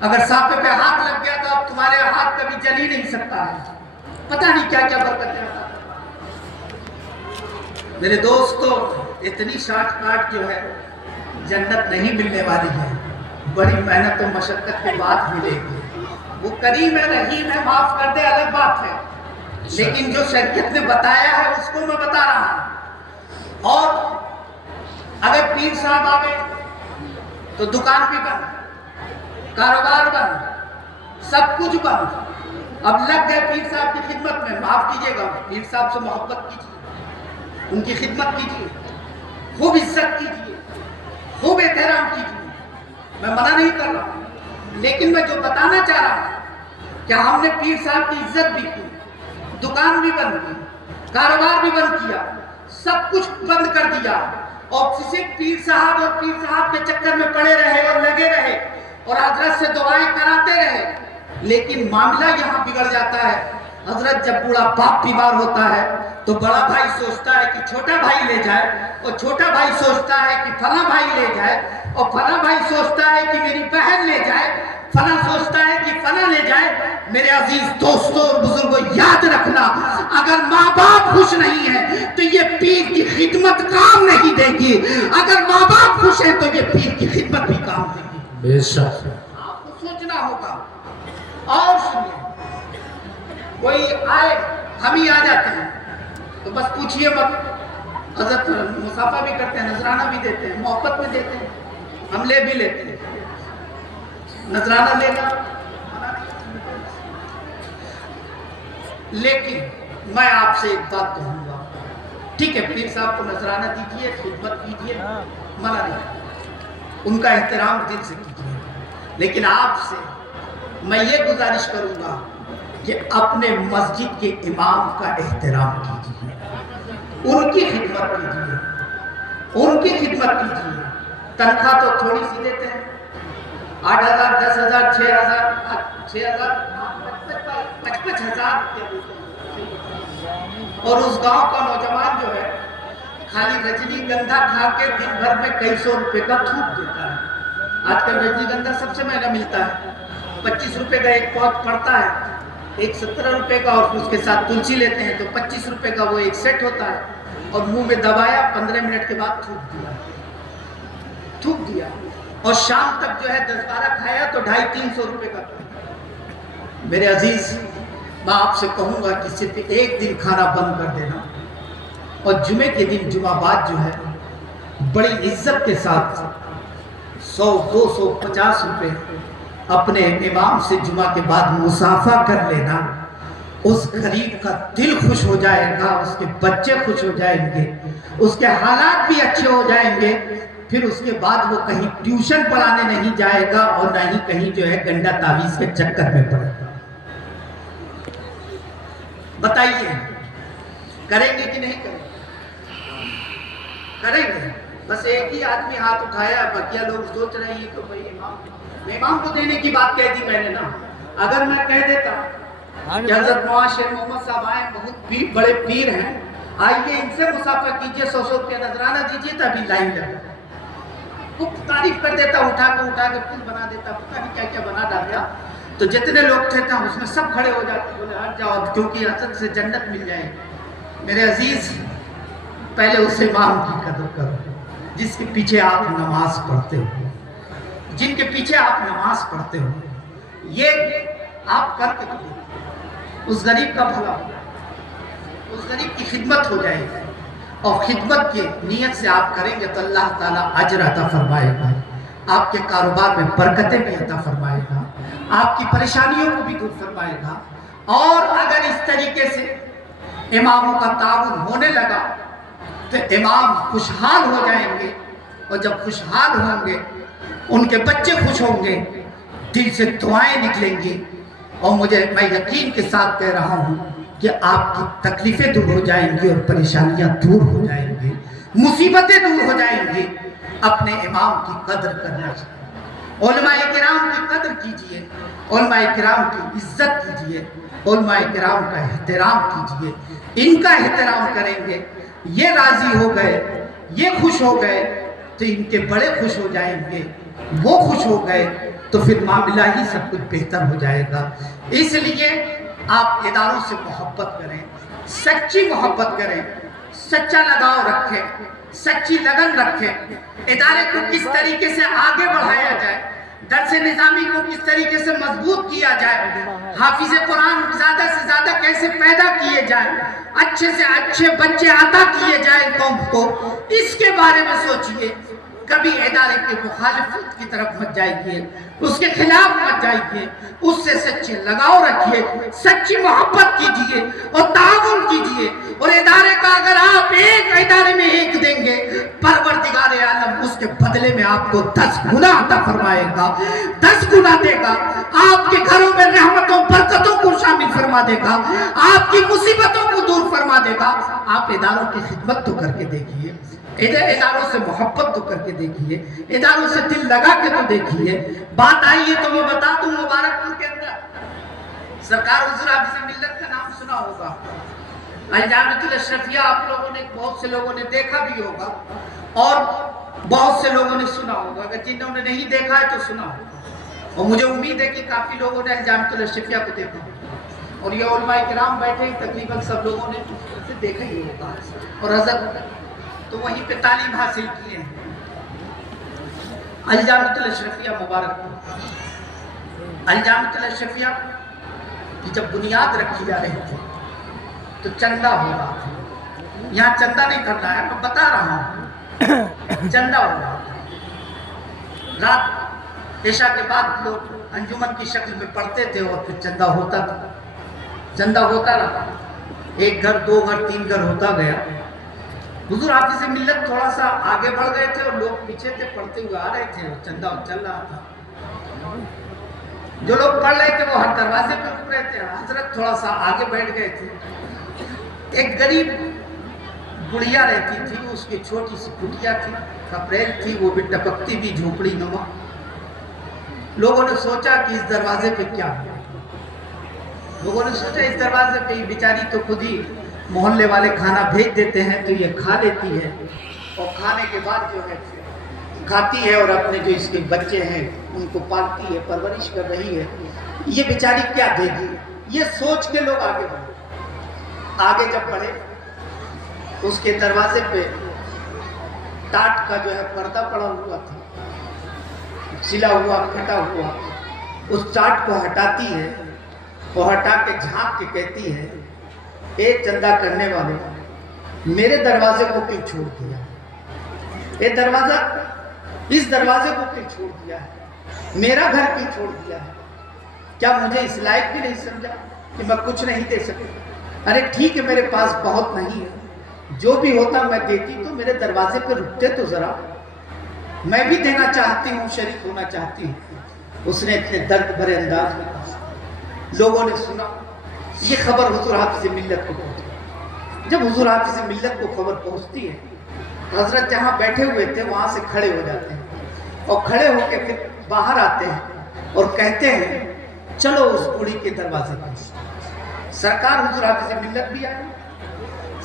اگر سانپے پہ ہاتھ لگ گیا تو اب تمہارے ہاتھ کبھی جل ہی نہیں سکتا ہے. پتہ نہیں کیا کیا برکتیں عطا. میرے دوستو اتنی شارٹ کاٹ جو ہے جنت نہیں ملنے والی ہے، بڑی محنت و مشقت کے بعد ملے گی. وہ کریم ہے، رحیم ہے، معاف کر دے الگ بات ہے، لیکن جو شریعت نے بتایا ہے اس کو میں بتا رہا ہوں. اور اگر پیر صاحب آگے تو دکان بھی بند، کاروبار بند، سب کچھ بند. اب لگ گئے پیر صاحب کی خدمت میں. معاف کیجئے گا، پیر صاحب سے محبت کیجئے، ان کی خدمت کیجئے، خوب عزت کیجئے، خوب احترام کیجئے. میں منع نہیں کر رہا ہوں، لیکن میں جو بتانا چاہ رہا ہوں کہ ہم نے پیر صاحب کی عزت بھی کی، دکان بھی بند کی، کاروبار بھی بند کیا، سب کچھ بند کر دیا، اور کسی پیر صاحب اور پیر صاحب کے چکر میں پڑے رہے اور لگے رہے اور حضرت سے دعائیں کراتے رہے. لیکن معاملہ یہاں بگڑ جاتا ہے. حضرت جب بوڑھا باپ بیمار ہوتا ہے تو بڑا بھائی سوچتا ہے کہ چھوٹا بھائی لے جائے، اور چھوٹا بھائی سوچتا ہے کہ فلاں بھائی لے جائے، اور فلاں بھائی سوچتا ہے کہ میری بہن لے جائے، فلاں سوچتا ہے کہ فلاں لے جائے. میرے عزیز دوستوں اور بزرگوں، یاد رکھنا، اگر ماں باپ خوش نہیں ہیں تو یہ پیر کی خدمت کام نہیں دے گی. اگر ماں باپ خوش ہیں تو یہ پیر کی خدمت بھی کام دے گی. بے شک. آپ کو سوچنا ہوگا. اور سنیے، کوئی آئے، ہم ہی آ جاتے ہیں تو بس پوچھئے مت. حضرت مصافحہ بھی کرتے ہیں، نذرانہ بھی دیتے ہیں، محبت میں دیتے ہیں، ہم لے بھی لیتے ہیں. نذرانہ لینا لیکن میں آپ سے ایک بات کہوں گا. ٹھیک ہے، پیر صاحب کو نذرانہ دیجئے، خدمت کیجئے، منع نہیں، ان کا احترام دل سے کیجئے. لیکن آپ سے میں یہ گزارش کروں گا کہ اپنے مسجد کے امام کا احترام کیجئے، ان کی خدمت کیجئے، ان کی خدمت کیجئے. تنخواہ تو تھوڑی سی دیتے ہیں، 8,000 10,000 6,000 55,000. اور اس گاؤں کا نوجوان جو ہے خالی رجنی گندھا کھا کے دن بھر میں کئی سو روپے کا تھوک دیتا ہے. آج کل رجنی گندھا سب سے مہنگا ملتا ہے، 25 روپے کا ایک پاؤچ پڑتا ہے، ایک 17 روپے کا، اور اس کے ساتھ تلسی لیتے ہیں تو 25 روپے کا وہ ایک سیٹ ہوتا ہے. اور منہ میں دبایا، 15 منٹ کے بعد تھوک دیا، اور شام تک جو ہے 10-12 کھایا تو 250-300 روپے کا. میرے عزیز، میں آپ سے کہوں گا کہ صرف ایک دن کھانا بند کر دینا، اور جمعے کے دن جمعہ بعد جو ہے بڑی عزت کے ساتھ 100-200-50 روپے اپنے امام سے جمعہ کے بعد مصافحہ کر لینا. اس غریب کا دل خوش ہو جائے گا، اس کے بچے خوش ہو جائیں گے، اس کے حالات بھی اچھے ہو جائیں گے. پھر اس کے بعد وہ کہیں ٹیوشن پڑھانے نہیں جائے گا، اور نہ ہی کہیں جو ہے گنڈا تعویذ کے چکر میں پڑے گا. بتائیے کریں گے کہ نہیں کریں گے؟ کریں گے. بس ایک ہی آدمی ہاتھ اٹھایا، بقیہ لوگ سوچ رہے ہیں تو بھائی امام کو دینے کی بات کہہ دی میں نے نا. اگر میں کہہ دیتا کہ حضرت نواز شریف محمد صاحب آئے، بہت بڑے پیر ہیں، آئیے ان سے مصافحہ کیجئے، 100 روپے نذرانہ دیجئے، تبھی لائن لگا. وہ تعریف کر دیتا، اٹھا کے پل بنا دیتا، پتہ نہیں کیا کیا بنا ڈالتا. تو جتنے لوگ تھے اس میں سب کھڑے ہو جاتے، بولے ہٹ جاؤ کیونکہ حضرت سے جنت مل جائے. میرے عزیز، پہلے اس امام کی قدر کرو جس کے پیچھے آپ نماز پڑھتے ہو، جن کے پیچھے آپ نماز پڑھتے ہو. یہ آپ کر کے دو، اس غریب کا بھلا ہو، اس غریب کی خدمت ہو جائے گی، اور خدمت کی نیت سے آپ کریں گے تو اللہ تعالیٰ اجر عطا فرمائے گا. آپ کے کاروبار میں برکتیں بھی عطا فرمائے گا، آپ کی پریشانیوں کو بھی دور فرمائے گا. اور اگر اس طریقے سے اماموں کا تعاون ہونے لگا تو امام خوشحال ہو جائیں گے، اور جب خوشحال ہوں گے ان کے بچے خوش ہوں گے، دل سے دعائیں نکلیں گی. اور میں یقین کے ساتھ کہہ رہا ہوں کہ آپ کی تکلیفیں دور ہو جائیں گی، اور پریشانیاں دور ہو جائیں گی، مصیبتیں دور ہو جائیں گی. اپنے امام کی قدر کرنا چاہیے، علماء کرام کی قدر کیجئے، علماء کرام کی عزت کیجئے، علماء کرام کا احترام کیجئے. ان کا احترام کریں گے، یہ راضی ہو گئے، یہ خوش ہو گئے تو ان کے بڑے خوش ہو جائیں گے. وہ خوش ہو گئے تو پھر معاملہ ہی سب کچھ بہتر ہو جائے گا. اس لیے آپ اداروں سے محبت کریں, سچی محبت کریں, سچا لگاؤ رکھیں, سچی لگن رکھیں. ادارے کو کس طریقے سے آگے بڑھایا جائے, درس نظامی کو کس طریقے سے مضبوط کیا جائے, حافظ قرآن زیادہ سے زیادہ کیسے پیدا کیے جائیں, اچھے سے اچھے بچے عطا کیے جائیں قوم کو, اس کے بارے میں سوچئے. کبھی ادارے کے مخالفت کی طرف مت جائیے, اس کے خلاف مت جائیے, اس سے سچے لگاؤ رکھیے, سچی محبت کیجئے اور تعاون کیجئے. اور ادارے کا اگر آپ ایک ادارے میں ایک دیں گے, پروردگار عالم اس کے بدلے میں آپ کو 10 گنا عطا فرمائے گا, 10 گنا دے گا. آپ کے گھروں میں رحمتوں برکتوں کو شامل فرما دے گا, آپ کی مصیبتوں کو دور فرما دے گا. آپ اداروں کی خدمت تو کر کے دیکھیے, اداروں سے محبت تو کر کے دیکھیے, اداروں سے دل لگا کے تو دیکھیے. بات آئی ہے تو میں بتا دوں, مبارک پور کے اندر سرکار حضور حافظ ملت کا نام سنا ہوگا, الجامعۃ الاشرفیہ آپ لوگوں نے, بہت سے لوگوں نے دیکھا بھی ہوگا اور بہت سے لوگوں نے سنا ہوگا. اگر جنہوں نے نہیں دیکھا ہے تو سنا ہوگا, اور مجھے امید ہے کہ کافی لوگوں نے الجامعۃ الاشرفیہ کو دیکھا ہوگا, اور یہ علماء کرام بیٹھے ہیں تقریباً سب لوگوں نے اسے دیکھا ہی ہوگا. اور حضرت تو وہیں پہ تعلیم حاصل کیے ہیں. الجامعۃ الاشرفیہ مبارک, الجامعۃ الاشرفیہ کی جب بنیاد رکھی جا رہی تھی تو چندہ ہو رہا تھا. یہاں چندہ نہیں کرنا ہے, میں بتا رہا ہوں, چندہ ہو رہا تھا. رات عشاء کے بعد لوگ انجمن کی شکل میں پڑھتے تھے اور پھر چندہ ہوتا تھا. چندہ ہوتا رہا, 1 گھر 2 گھر 3 گھر ہوتا گیا. حضور حافظ ملت تھوڑا سا آگے بڑھ گئے تھے اور لوگ پیچھے تھے, پڑھتے ہوئے آ رہے تھے اور چندہ چل رہا تھا. جو لوگ پڑھ رہے تھے وہ ہر دروازے پہ رک رہے تھے. حضرت تھوڑا سا آگے بیٹھ گئے تھے. ایک غریب بڑھیا رہتی تھی, اس کی چھوٹی سی کٹیا تھی, کپریل تھی, وہ بھی ٹپکتی بھی جھوپڑی نما. لوگوں نے سوچا کہ اس دروازے پہ کیا ہے, لوگوں نے سوچا اس دروازے پہ یہ بیچاری تو خود ہی محلے والے کھانا بھیج دیتے ہیں تو یہ کھا لیتی ہے, اور کھانے کے بعد جو ہے کھاتی ہے اور اپنے جو اس کے بچے ہیں ان کو پالتی ہے, پرورش کر رہی ہے, یہ بیچاری کیا دے گی. یہ سوچ کے لوگ آگے بڑھے. آگے جب بڑھے اس کے دروازے پہ ٹاٹ کا جو ہے پردہ پڑا ہوا تھا, سلا ہوا پھٹا ہوا. اس ٹاٹ کو ہٹاتی ہے اور ہٹا کے جھانک کے کہتی ہے, اے چندہ کرنے والے, میرے دروازے کو کیوں چھوڑ دیا, اے دروازہ, اس دروازے کو کیوں چھوڑ دیا ہے, میرا گھر کیوں چھوڑ دیا ہے, کیا مجھے اس لائق بھی نہیں سمجھا کہ میں کچھ نہیں دے سکتا. ارے ٹھیک ہے میرے پاس بہت نہیں ہے, جو بھی ہوتا میں دیتی, تو میرے دروازے پہ رکتے تو ذرا, میں بھی دینا چاہتی ہوں, شریک ہونا چاہتی ہوں. اس نے اتنے درد بھرے انداز میں کہا. لوگوں نے سنا, یہ خبر حضور حافظ ملت کو پہنچی. جب حضور حافظ ملت کو خبر پہنچتی ہے, حضرت جہاں بیٹھے ہوئے تھے وہاں سے کھڑے ہو جاتے ہیں اور کھڑے ہو کے پھر باہر آتے ہیں اور کہتے ہیں چلو اس کڑی کے دروازے پر. سرکار حضور حافظ ملت بھی آئے,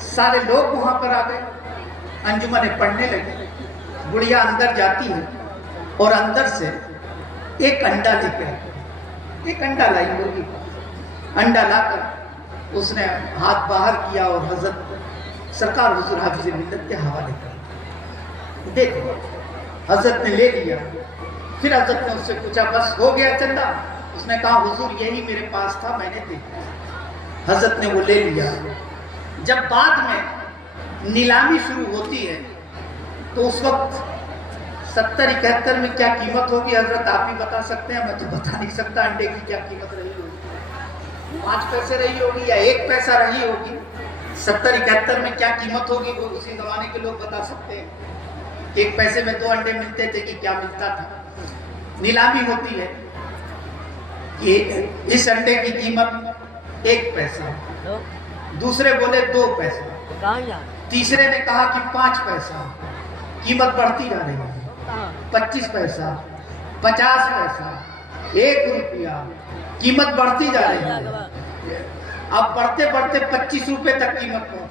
سارے لوگ وہاں پر آ گئے, انجمنیں پڑھنے لگے. بڑھیا اندر جاتی ہے اور اندر سے ایک انڈا لے کے, ایک انڈا لائی مرغی کا. انڈا لا کر اس نے ہاتھ باہر کیا اور حضرت سرکار حضور حافظ ملت کے حوالے کر. دیکھو, حضرت نے لے لیا. پھر حضرت نے اس سے پوچھا بس ہو گیا چندہ. اس نے کہا حضور یہی میرے پاس تھا, میں نے دیکھا. حضرت نے وہ لے لیا. جب بعد میں نیلامی شروع ہوتی ہے تو اس وقت 70-71 میں کیا قیمت ہوگی حضرت آپ ہی بتا سکتے ہیں, میں تو بتا نہیں سکتا. انڈے کی کیا قیمت رہی ہوگی, 5 پیسے رہی ہوگی یا 1 پیسہ رہی ہوگی. 70-71 میں کیا قیمت ہوگی وہ اسی زمانے کے لوگ بتا سکتے ہیں. 1 پیسے میں 2 انڈے ملتے تھے کہ کیا ملتا تھا. نیلامی ہوتی ہے کہ اس انڈے کی قیمت 1 پیسہ, دوسرے بولے 2 پیسہ, تیسرے نے کہا کہ 5 پیسہ. قیمت بڑھتی جا رہی ہے, 25 پیسہ, 50 پیسہ, 1 روپیہ, قیمت بڑھتی جا رہی ہے. اب بڑھتے بڑھتے 25 روپے تک قیمت پہنچ.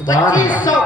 2500